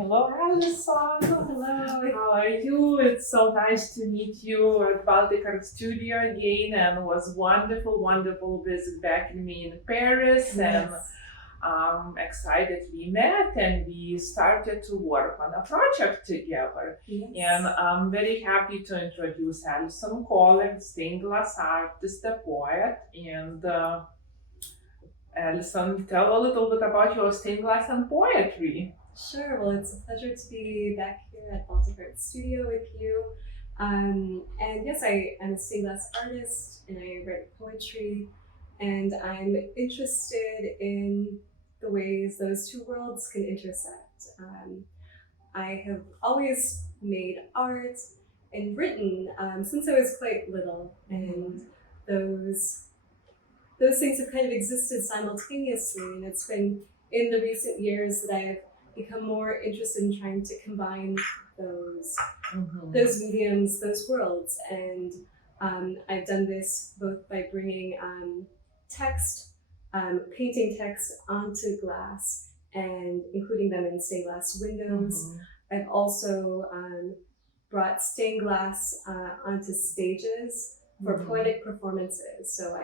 Hello, Alison. Hello. How are you? It's so nice to meet you at Baltic Art Studio again, and it was wonderful visit back in me in Paris. And Yes. I'm excited we met and we started to work on a project together. Yes. And I'm very happy to introduce Alison Koehler, stained glass artist, a poet. And Alison, tell a little bit about your stained glass and poetry. Sure. Well, it's a pleasure to be back here at Baltic Art Studio with you. And yes, I am a stained glass artist and I write poetry. And I'm interested in the ways those two worlds can intersect. I have always made art and written since I was quite little, and those things have kind of existed simultaneously. And it's been in the recent years that I've become more interested in trying to combine those mediums, those worlds. And I've done this both by bringing text, painting text onto glass and including them in stained glass windows. I've also brought stained glass onto stages for poetic performances. So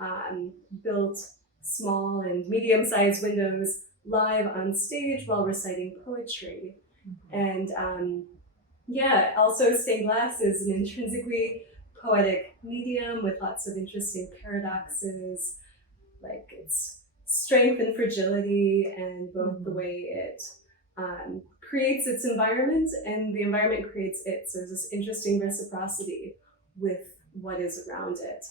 I've built small and medium-sized windows live on stage while reciting poetry. And also stained glass is an intrinsically poetic medium with lots of interesting paradoxes, like its strength and fragility, and both the way it creates its environment and the environment creates it. So there's this interesting reciprocity with what is around it.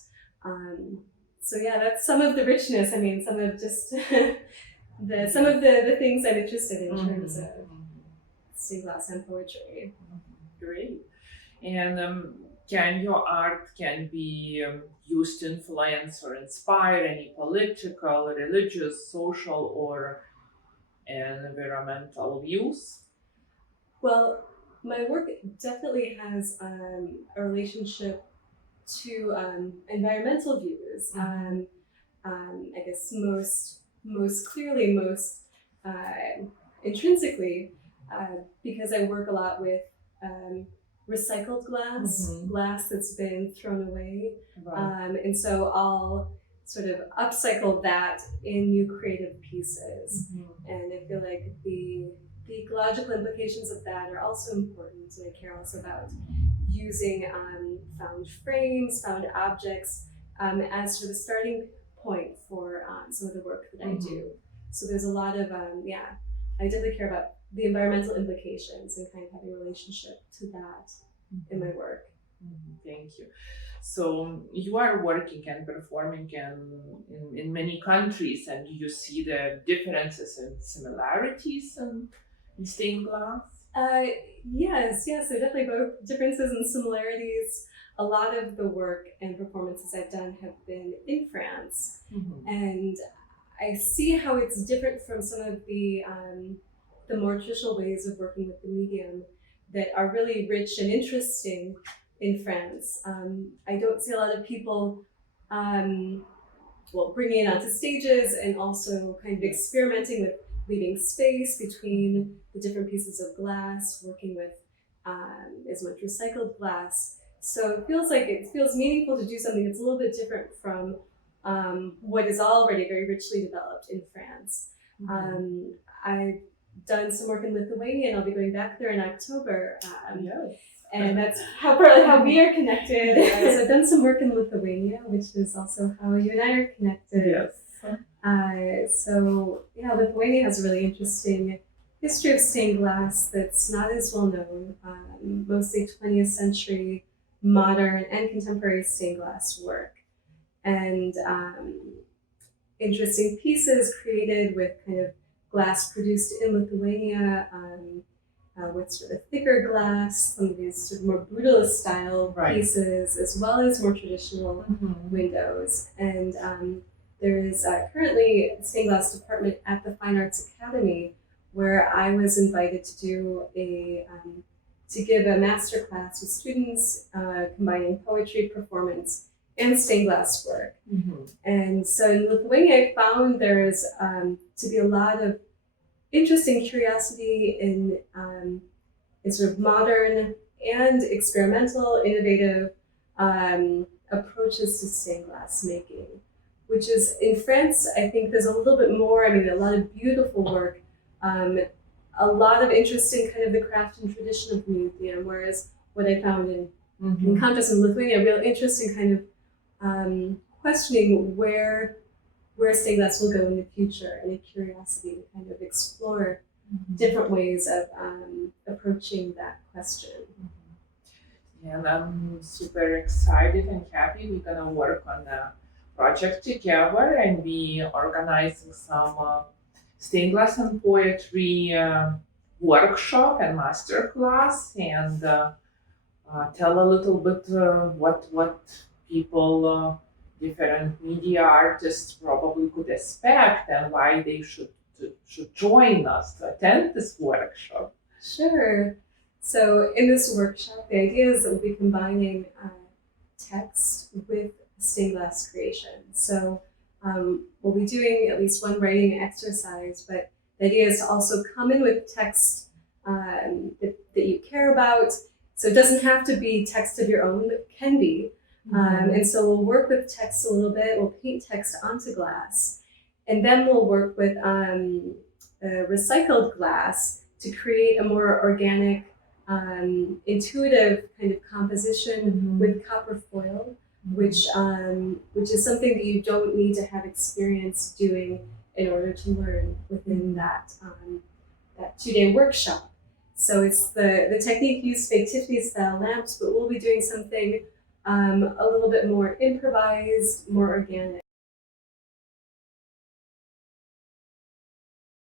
So yeah, that's some of the richness. I mean, some of just some of the things I'm interested in terms of stained glass and poetry. Great. And can your art can be used to influence or inspire any political, religious, social, or environmental views? Well, my work definitely has a relationship to environmental views. I guess most clearly, most intrinsically, because I work a lot with recycled glass that's been thrown away. Right. And so I'll sort of upcycle that in new creative pieces. And I feel like the ecological implications of that are also important. And I care also about using found frames, found objects as sort of a starting point for some of the work that I do. So there's a lot of, I definitely care about the environmental implications and kind of having a relationship to that in my work. Thank you. So you are working and performing in many countries, and do you see the differences and similarities in stained glass? Yes, there are definitely both differences and similarities. A lot of the work and performances I've done have been in France, and I see how it's different from some of the more traditional ways of working with the medium that are really rich and interesting in France. I don't see a lot of people bringing it onto stages and also kind of experimenting with leaving space between the different pieces of glass, working with as much recycled glass. So it feels meaningful to do something that's a little bit different from what is already very richly developed in France. I've done some work in Lithuania, and I'll be going back there in October. And that's partly how we are connected. So I've done some work in Lithuania, which is also how you and I are connected. Yes. Lithuania has a really interesting history of stained glass that's not as well known. Mostly 20th century modern and contemporary stained glass work. And interesting pieces created with kind of glass produced in Lithuania, with sort of thicker glass, some of these sort of more brutalist style pieces, as well as more traditional windows. And there is currently a stained glass department at the Fine Arts Academy where I was invited to do to give a master class with students combining poetry, performance, and stained glass work. And so in Lithuania, I found there's to be a lot of interest and curiosity in sort of modern and experimental, innovative approaches to stained glass making, which is in France, I think there's a little bit more, I mean, a lot of beautiful work, a lot of interest in kind of the craft and tradition of the museum, whereas what I found in contrast in Lithuania, a real interest in kind of questioning where stained glass will go in the future, and a curiosity to kind of explore different ways of approaching that question. And I'm super excited and happy we're gonna work on a project together, and we organizing some stained glass and poetry workshop and master class, and tell a little bit what people, different media artists probably could expect, and why they should join us to attend this workshop. Sure. So in this workshop, the idea is that we'll be combining text with stained glass creation. So we'll be doing at least one writing exercise, but the idea is to also come in with text that you care about. So it doesn't have to be text of your own, but can be. And so we'll work with text a little bit. We'll paint text onto glass, and then we'll work with recycled glass to create a more organic, intuitive kind of composition with copper foil, which is something that you don't need to have experience doing in order to learn within that 2-day workshop. So it's the technique used fake Tiffany style lamps, but we'll be doing something a little bit more improvised, more organic.